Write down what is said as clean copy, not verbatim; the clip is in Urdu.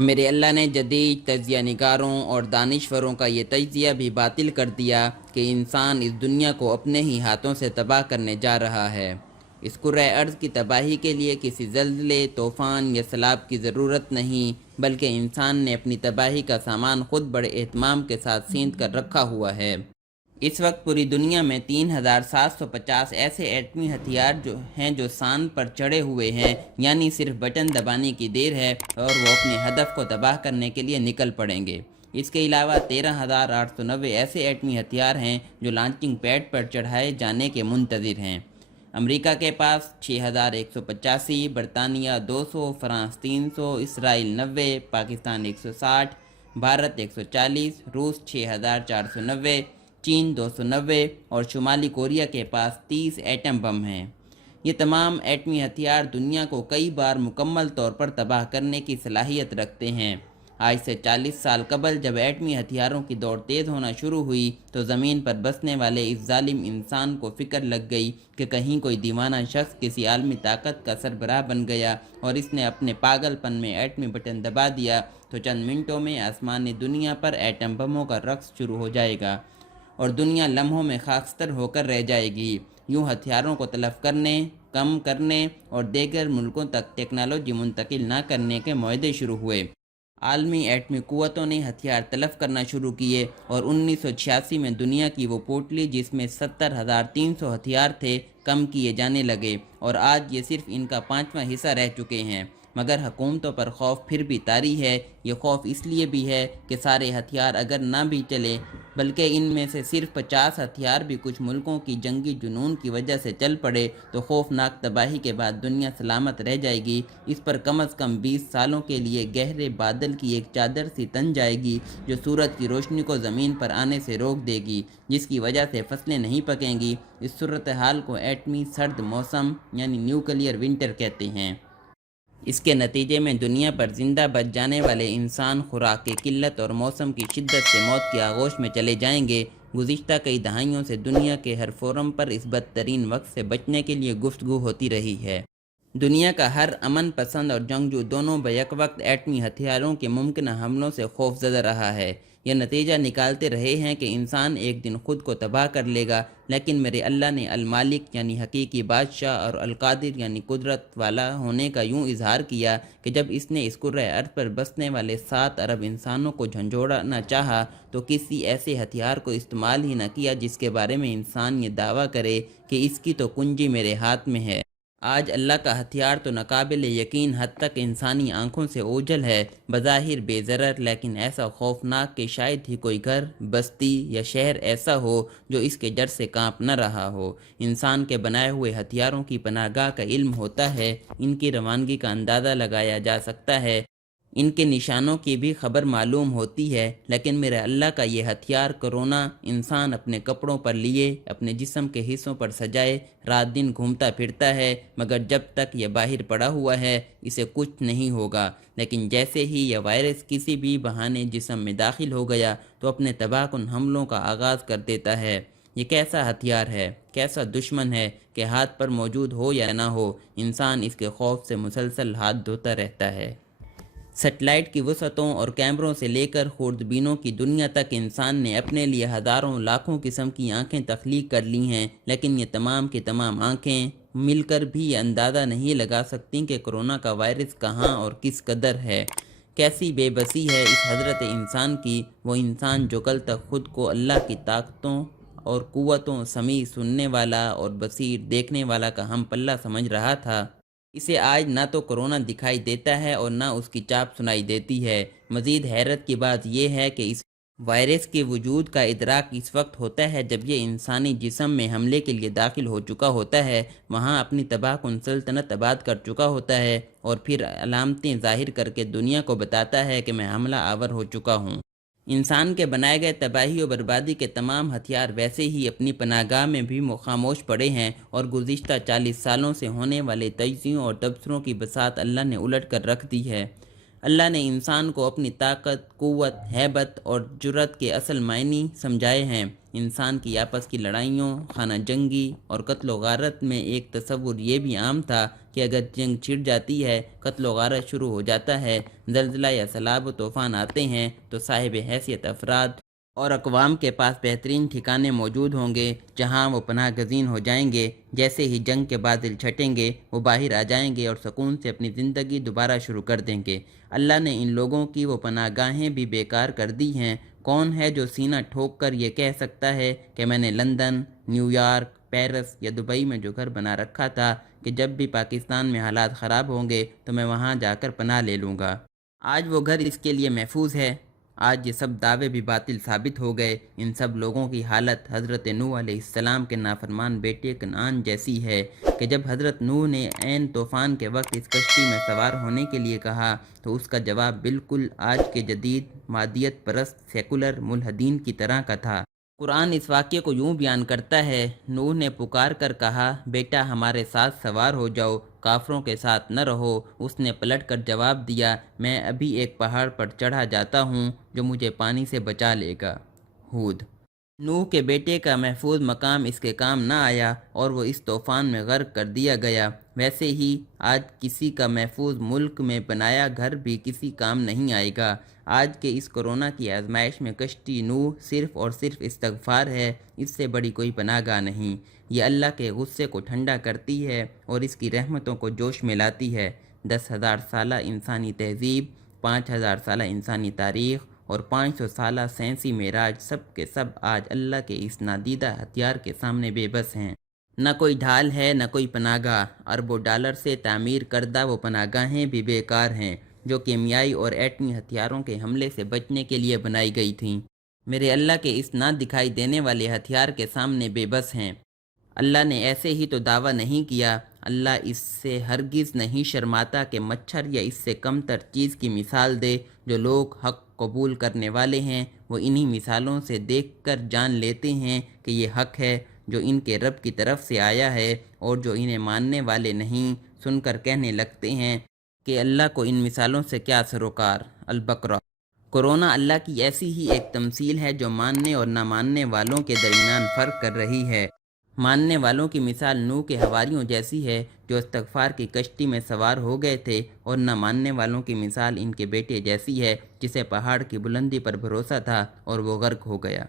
میرے اللہ نے جدید تجزیہ نگاروں اور دانشوروں کا یہ تجزیہ بھی باطل کر دیا کہ انسان اس دنیا کو اپنے ہی ہاتھوں سے تباہ کرنے جا رہا ہے۔ اس کرۂ ارض کی تباہی کے لیے کسی زلزلے، طوفان یا سیلاب کی ضرورت نہیں، بلکہ انسان نے اپنی تباہی کا سامان خود بڑے اہتمام کے ساتھ سینت کر رکھا ہوا ہے۔ اس وقت پوری دنیا میں 3750 ایسے ایٹمی ہتھیار جو چاند پر چڑھے ہوئے ہیں، یعنی صرف بٹن دبانے کی دیر ہے اور وہ اپنے ہدف کو تباہ کرنے کے لیے نکل پڑیں گے۔ اس کے علاوہ 13,890 ایسے ایٹمی ہتھیار ہیں جو لانچنگ پیڈ پر چڑھائے جانے کے منتظر ہیں۔ امریکہ کے پاس 6,185، برطانیہ 200، فرانس 300، اسرائیل 90، پاکستان 160، بھارت 140، روس 6,490، چین 290 اور شمالی کوریا کے پاس 30 ایٹم بم ہیں۔ یہ تمام ایٹمی ہتھیار دنیا کو کئی بار مکمل طور پر تباہ کرنے کی صلاحیت رکھتے ہیں۔ آج سے 40 سال قبل جب ایٹمی ہتھیاروں کی دوڑ تیز ہونا شروع ہوئی تو زمین پر بسنے والے اس ظالم انسان کو فکر لگ گئی کہ کہیں کوئی دیوانہ شخص کسی عالمی طاقت کا سربراہ بن گیا اور اس نے اپنے پاگل پن میں ایٹمی بٹن دبا دیا تو چند منٹوں میں آسمانی دنیا پر ایٹم بموں کا رقص شروع ہو جائے گا اور دنیا لمحوں میں خاکستر ہو کر رہ جائے گی۔ یوں ہتھیاروں کو تلف کرنے، کم کرنے اور دیگر ملکوں تک ٹیکنالوجی منتقل نہ کرنے کے معاہدے شروع ہوئے۔ عالمی ایٹمی قوتوں نے ہتھیار تلف کرنا شروع کیے اور 1986 میں دنیا کی وہ پوٹلی جس میں 70,300 ہتھیار تھے کم کیے جانے لگے اور آج یہ صرف ان کا 5واں حصہ رہ چکے ہیں۔ مگر حکومتوں پر خوف پھر بھی طاری ہے۔ یہ خوف اس لیے بھی ہے کہ سارے ہتھیار اگر نہ بھی چلے بلکہ ان میں سے صرف 50 ہتھیار بھی کچھ ملکوں کی جنگی جنون کی وجہ سے چل پڑے تو خوفناک تباہی کے بعد دنیا سلامت رہ جائے گی۔ اس پر کم از کم 20 سالوں کے لیے گہرے بادل کی ایک چادر سی تن جائے گی جو سورج کی روشنی کو زمین پر آنے سے روک دے گی، جس کی وجہ سے فصلیں نہیں پکیں گی۔ اس صورتحال کو ایٹمی سرد موسم یعنی نیوکلیئر ونٹر کہتے ہیں۔ اس کے نتیجے میں دنیا پر زندہ بچ جانے والے انسان خوراک کی قلت اور موسم کی شدت سے موت کے آغوش میں چلے جائیں گے۔ گزشتہ کئی دہائیوں سے دنیا کے ہر فورم پر اس بدترین وقت سے بچنے کے لیے گفتگو ہوتی رہی ہے۔ دنیا کا ہر امن پسند اور جنگجو دونوں بیک وقت ایٹمی ہتھیاروں کے ممکنہ حملوں سے خوف زدہ رہا ہے۔ یہ نتیجہ نکالتے رہے ہیں کہ انسان ایک دن خود کو تباہ کر لے گا، لیکن میرے اللہ نے المالک یعنی حقیقی بادشاہ اور القادر یعنی قدرت والا ہونے کا یوں اظہار کیا کہ جب اس نے اس کرۂ ارض پر بسنے والے 7 ارب انسانوں کو جھنجھوڑنا چاہا تو کسی ایسے ہتھیار کو استعمال ہی نہ کیا جس کے بارے میں انسان یہ دعویٰ کرے کہ اس کی تو کنجی میرے ہاتھ میں ہے۔ آج اللہ کا ہتھیار تو ناقابل یقین حد تک انسانی آنکھوں سے اوجھل ہے، بظاہر بے ضرر، لیکن ایسا خوفناک کہ شاید ہی کوئی گھر، بستی یا شہر ایسا ہو جو اس کے ڈر سے کانپ نہ رہا ہو۔ انسان کے بنائے ہوئے ہتھیاروں کی پناہ گاہ کا علم ہوتا ہے، ان کی روانگی کا اندازہ لگایا جا سکتا ہے، ان کے نشانوں کی بھی خبر معلوم ہوتی ہے، لیکن میرے اللہ کا یہ ہتھیار کرونا انسان اپنے کپڑوں پر لیے، اپنے جسم کے حصوں پر سجائے، رات دن گھومتا پھرتا ہے، مگر جب تک یہ باہر پڑا ہوا ہے اسے کچھ نہیں ہوگا، لیکن جیسے ہی یہ وائرس کسی بھی بہانے جسم میں داخل ہو گیا تو اپنے تباہ کن حملوں کا آغاز کر دیتا ہے۔ یہ کیسا ہتھیار ہے، کیسا دشمن ہے کہ ہاتھ پر موجود ہو یا نہ ہو، انسان اس کے خوف سے مسلسل ہاتھ دھوتا رہتا ہے۔ سیٹلائٹ کی وسعتوں اور کیمروں سے لے کر خوردبینوں کی دنیا تک انسان نے اپنے لیے ہزاروں لاکھوں قسم کی آنکھیں تخلیق کر لی ہیں، لیکن یہ تمام کی تمام آنکھیں مل کر بھی یہ اندازہ نہیں لگا سکتی کہ کرونا کا وائرس کہاں اور کس قدر ہے۔ کیسی بے بسی ہے اس حضرت انسان کی، وہ انسان جو کل تک خود کو اللہ کی طاقتوں اور قوتوں، سمیع سننے والا اور بصیر دیکھنے والا کا ہم پلہ سمجھ رہا تھا۔ اسے آج نہ تو کرونا دکھائی دیتا ہے اور نہ اس کی چاپ سنائی دیتی ہے۔ مزید حیرت کی بات یہ ہے کہ اس وائرس کے وجود کا ادراک اس وقت ہوتا ہے جب یہ انسانی جسم میں حملے کے لیے داخل ہو چکا ہوتا ہے، وہاں اپنی تباہ کن سلطنت آباد کر چکا ہوتا ہے اور پھر علامتیں ظاہر کر کے دنیا کو بتاتا ہے کہ میں حملہ آور ہو چکا ہوں۔ انسان کے بنائے گئے تباہی و بربادی کے تمام ہتھیار ویسے ہی اپنی پناہ گاہ میں بھی خاموش پڑے ہیں اور گزشتہ 40 سالوں سے ہونے والے تجزیوں اور تبصروں کی بساط اللہ نے الٹ کر رکھ دی ہے۔ اللہ نے انسان کو اپنی طاقت، قوت، ہیبت اور جرأت کے اصل معنی سمجھائے ہیں۔ انسان کی آپس کی لڑائیوں، خانہ جنگی اور قتل و غارت میں ایک تصور یہ بھی عام تھا کہ اگر جنگ چھڑ جاتی ہے، قتل و غارت شروع ہو جاتا ہے، زلزلہ یا سیلاب و طوفان آتے ہیں تو صاحب حیثیت افراد اور اقوام کے پاس بہترین ٹھکانے موجود ہوں گے جہاں وہ پناہ گزین ہو جائیں گے۔ جیسے ہی جنگ کے بادل چھٹیں گے، وہ باہر آ جائیں گے اور سکون سے اپنی زندگی دوبارہ شروع کر دیں گے۔ اللہ نے ان لوگوں کی وہ پناہ گاہیں بھی بیکار کر دی ہیں۔ کون ہے جو سینہ ٹھوک کر یہ کہہ سکتا ہے کہ میں نے لندن، نیو یارک، پیرس یا دبئی میں جو گھر بنا رکھا تھا کہ جب بھی پاکستان میں حالات خراب ہوں گے تو میں وہاں جا کر پناہ لے لوں گا؟ آج وہ گھر اس کے لیے محفوظ ہے۔ آج یہ سب دعوے بھی باطل ثابت ہو گئے۔ ان سب لوگوں کی حالت حضرت نوح علیہ السلام کے نافرمان بیٹے کنعان جیسی ہے کہ جب حضرت نوح نے عین طوفان کے وقت اس کشتی میں سوار ہونے کے لیے کہا تو اس کا جواب بالکل آج کے جدید مادیت پرست سیکولر ملحدین کی طرح کا تھا۔ قرآن اس واقعے کو یوں بیان کرتا ہے، نوح نے پکار کر کہا، بیٹا ہمارے ساتھ سوار ہو جاؤ، کافروں کے ساتھ نہ رہو۔ اس نے پلٹ کر جواب دیا، میں ابھی ایک پہاڑ پر چڑھا جاتا ہوں جو مجھے پانی سے بچا لے گا۔ ہود۔ نوح کے بیٹے کا محفوظ مقام اس کے کام نہ آیا اور وہ اس طوفان میں غرق کر دیا گیا۔ ویسے ہی آج کسی کا محفوظ ملک میں بنایا گھر بھی کسی کام نہیں آئے گا۔ آج کے اس کورونا کی آزمائش میں کشتی نوح صرف اور صرف استغفار ہے، اس سے بڑی کوئی پناہ گاہ نہیں۔ یہ اللہ کے غصے کو ٹھنڈا کرتی ہے اور اس کی رحمتوں کو جوش میں لاتی ہے۔ 10,000 سالہ انسانی تہذیب، 5,000 سالہ انسانی تاریخ اور 500 سالہ سائنسی معراج سب کے سب آج اللہ کے اس نادیدہ ہتھیار کے سامنے بے بس ہیں۔ نہ کوئی ڈھال ہے، نہ کوئی پناہ گاہ۔ اربوں ڈالر سے تعمیر کردہ وہ پناہ گاہیں بھی بیکار ہیں جو کیمیائی اور ایٹمی ہتھیاروں کے حملے سے بچنے کے لیے بنائی گئی تھیں۔ میرے اللہ کے اس نہ دکھائی دینے والے ہتھیار کے سامنے بے بس ہیں۔ اللہ نے ایسے ہی تو دعویٰ نہیں کیا۔ اللہ اس سے ہرگز نہیں شرماتا کہ مچھر یا اس سے کم تر چیز کی مثال دے۔ جو لوگ حق قبول کرنے والے ہیں وہ انہی مثالوں سے دیکھ کر جان لیتے ہیں کہ یہ حق ہے جو ان کے رب کی طرف سے آیا ہے، اور جو انہیں ماننے والے نہیں سن کر کہنے لگتے ہیں کہ اللہ کو ان مثالوں سے کیا سروکار۔ البقرہ۔ کورونا اللہ کی ایسی ہی ایک تمثیل ہے جو ماننے اور نہ ماننے والوں کے درمیان فرق کر رہی ہے۔ ماننے والوں کی مثال نوح کے حواریوں جیسی ہے جو استغفار کی کشتی میں سوار ہو گئے تھے، اور نہ ماننے والوں کی مثال ان کے بیٹے جیسی ہے جسے پہاڑ کی بلندی پر بھروسہ تھا اور وہ غرق ہو گیا۔